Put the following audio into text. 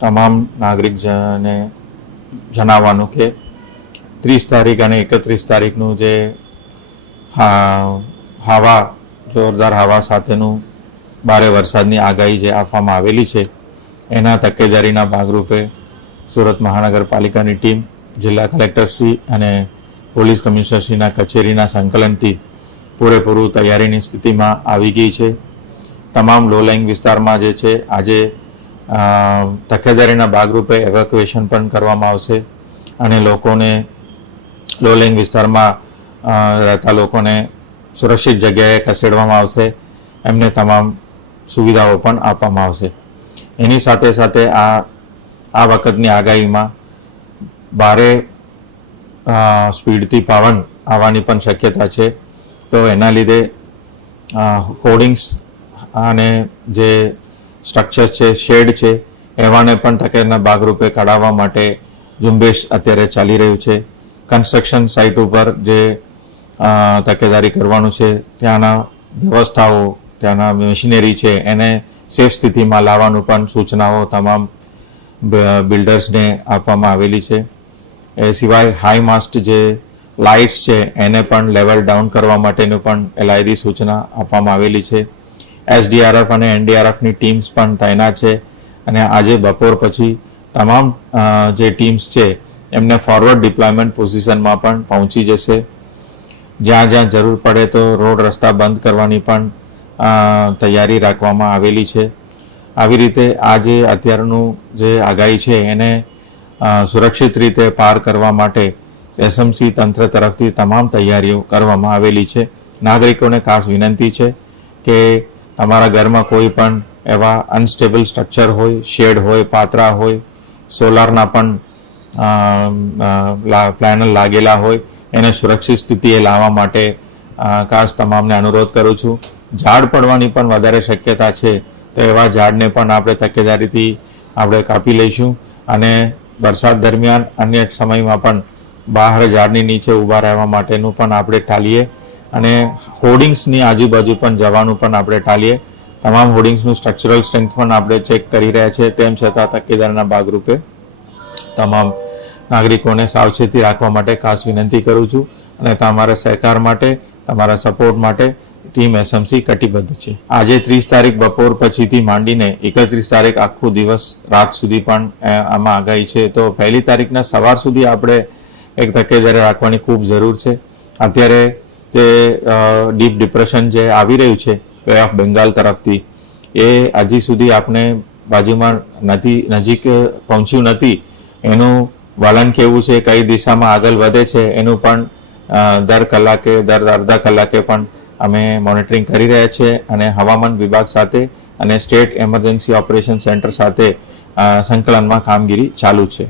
તમામ નાગરિકજનને જણાવવાનું કે 30 તારીખ અને 31 તારીખનું જે હવા જોરદાર હવા સાથેનું ભારે વરસાદની આગાહી જે આપવામાં આવેલી છે એના તકેદારીના ભાગરૂપે સુરત મહાનગરપાલિકાની ટીમ જિલ્લા કલેક્ટરશ્રી અને પોલીસ કમિશનરશ્રીના કચેરીના સંકલનથી પૂરેપૂરું તૈયારીની સ્થિતિમાં આવી ગઈ છે. તમામ લો લાઇંગ વિસ્તારમાં જે છે આજે તકેદારીના ભાગરૂપે એવેક્યુએશન પણ કરવામાં આવશે અને લોકોને લો લાઇંગ વિસ્તારમાં રહેતા લોકોને સુરક્ષિત જગ્યાએ ખસેડવામાં આવશે. એમને તમામ સુવિધાઓ પણ આપવામાં આવશે. એની સાથે સાથે આ વખતની આગાહીમાં ભારે સ્પીડથી પવન આવવાની પણ શક્યતા છે. તો એના લીધે હોર્ડિંગ્સ અને જે સ્ટ્રક્ચર છે, શેડ છે, એવાને પણ તકેદારીના ભાગરૂપે કઢાવવા માટે ઝુંબેશ અત્યારે ચાલી રહ્યું છે. કન્સ્ટ્રક્શન સાઇટ ઉપર જે તકેદારી કરવાનું છે ત્યાંના વ્યવસ્થાઓ, ત્યાંના મશીનરી છે એને સેફ સ્થિતિમાં લાવવાનું પણ સૂચનાઓ તમામ બિલ્ડર્સને આપવામાં આવેલી છે. એ સિવાય હાઈ માસ્ટ જે લાઇટ્સ છે એને પણ લેવલ ડાઉન કરવા માટેનું પણ એલાયદી સૂચના આપવામાં આવેલી છે. SDRF અને NDRFની ટીમ્સ પણ તૈનાત છે અને આજે બપોર પછી તમામ જે ટીમ્સ છે એમને ફોરવર્ડ ડિપ્લોયમેન્ટ પોઝિશનમાં પણ પહોંચી જશે. જ્યાં જ્યાં જરૂર પડે તો રોડ રસ્તા બંધ કરવાની પણ તૈયારી રાખવામાં આવેલી છે. આવી રીતે આ જે અત્યારનું જે આગાહી છે એને સુરક્ષિત રીતે પાર કરવા માટે SMC તંત્ર તરફથી તમામ તૈયારીઓ કરવામાં આવેલી છે. નાગરિકોને ખાસ વિનંતી છે કે તમારા ઘરમાં કોઈ પણ એવા અનસ્ટેબલ સ્ટ્રક્ચર હોય, શેડ હોય, પાતરા હોય, સોલારના પણ પેનલ લાગેલા હોય એને સુરક્ષિત સ્થિતિએ લાવવા માટે ખાસ તમામને અનુરોધ કરું છું. ઝાડ પડવાની પણ વધારે શક્યતા છે તો એવા ઝાડને પણ આપણે તકેદારીથી આપણે કાપી લઈશું અને વરસાદ દરમિયાન અન્ય સમયમાં પણ બહાર ઝાડની નીચે ઊભા રહેવા માટેનું પણ આપણે ટાળીએ અને હોર્ડિંગ્સની આજુબાજુ પણ જવાનું પણ આપણે ટાળીએ. તમામ હોર્ડિંગ્સનું સ્ટ્રક્ચરલ સ્ટ્રેન્થ પણ આપણે ચેક કરી રહ્યા છે. તેમ છતાં તકેદારીના ભાગરૂપે તમામ નાગરિકોને સાવચેતી રાખવા માટે ખાસ વિનંતી કરું છું અને તમારા સહકાર માટે, તમારા સપોર્ટ માટે ટીમ SMC કટિબદ્ધ છે. આજે 30 તારીખ બપોર પછીથી માંડીને 31 તારીખ આખો દિવસ રાત સુધી પણ આમાં આગાહી છે. તો 1 તારીખના સવાર સુધી આપણે એક તકેદારી રાખવાની ખૂબ જરૂર છે. અત્યારે જે ડીપ ડિપ્રેશન જે આવી રહ્યું છે બે ઓફ બેંગાલ તરફથી એ હજી સુધી આપણે બાજુમાં નજીક પહોંચ્યું નથી. એનું વલણ કેવું છે, કઈ દિશામાં આગળ વધે છે એનું પણ દર કલાકે, દર અડધા કલાકે પણ અમે મોનિટરિંગ કરી રહ્યા છીએ અને હવામાન વિભાગ સાથે અને સ્ટેટ એમરજન્સી ઓપરેશન સેન્ટર સાથે સંકલનમાં કામગીરી ચાલુ છે.